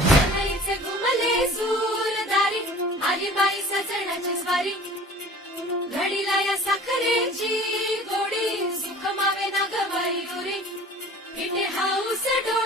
सनईचे घुमले सूरदारी आली बाई सजणाची स्वारी घडीला या साखरेची गोडी सुख मावे ना गवाई गुरी इथे हाऊस डोळे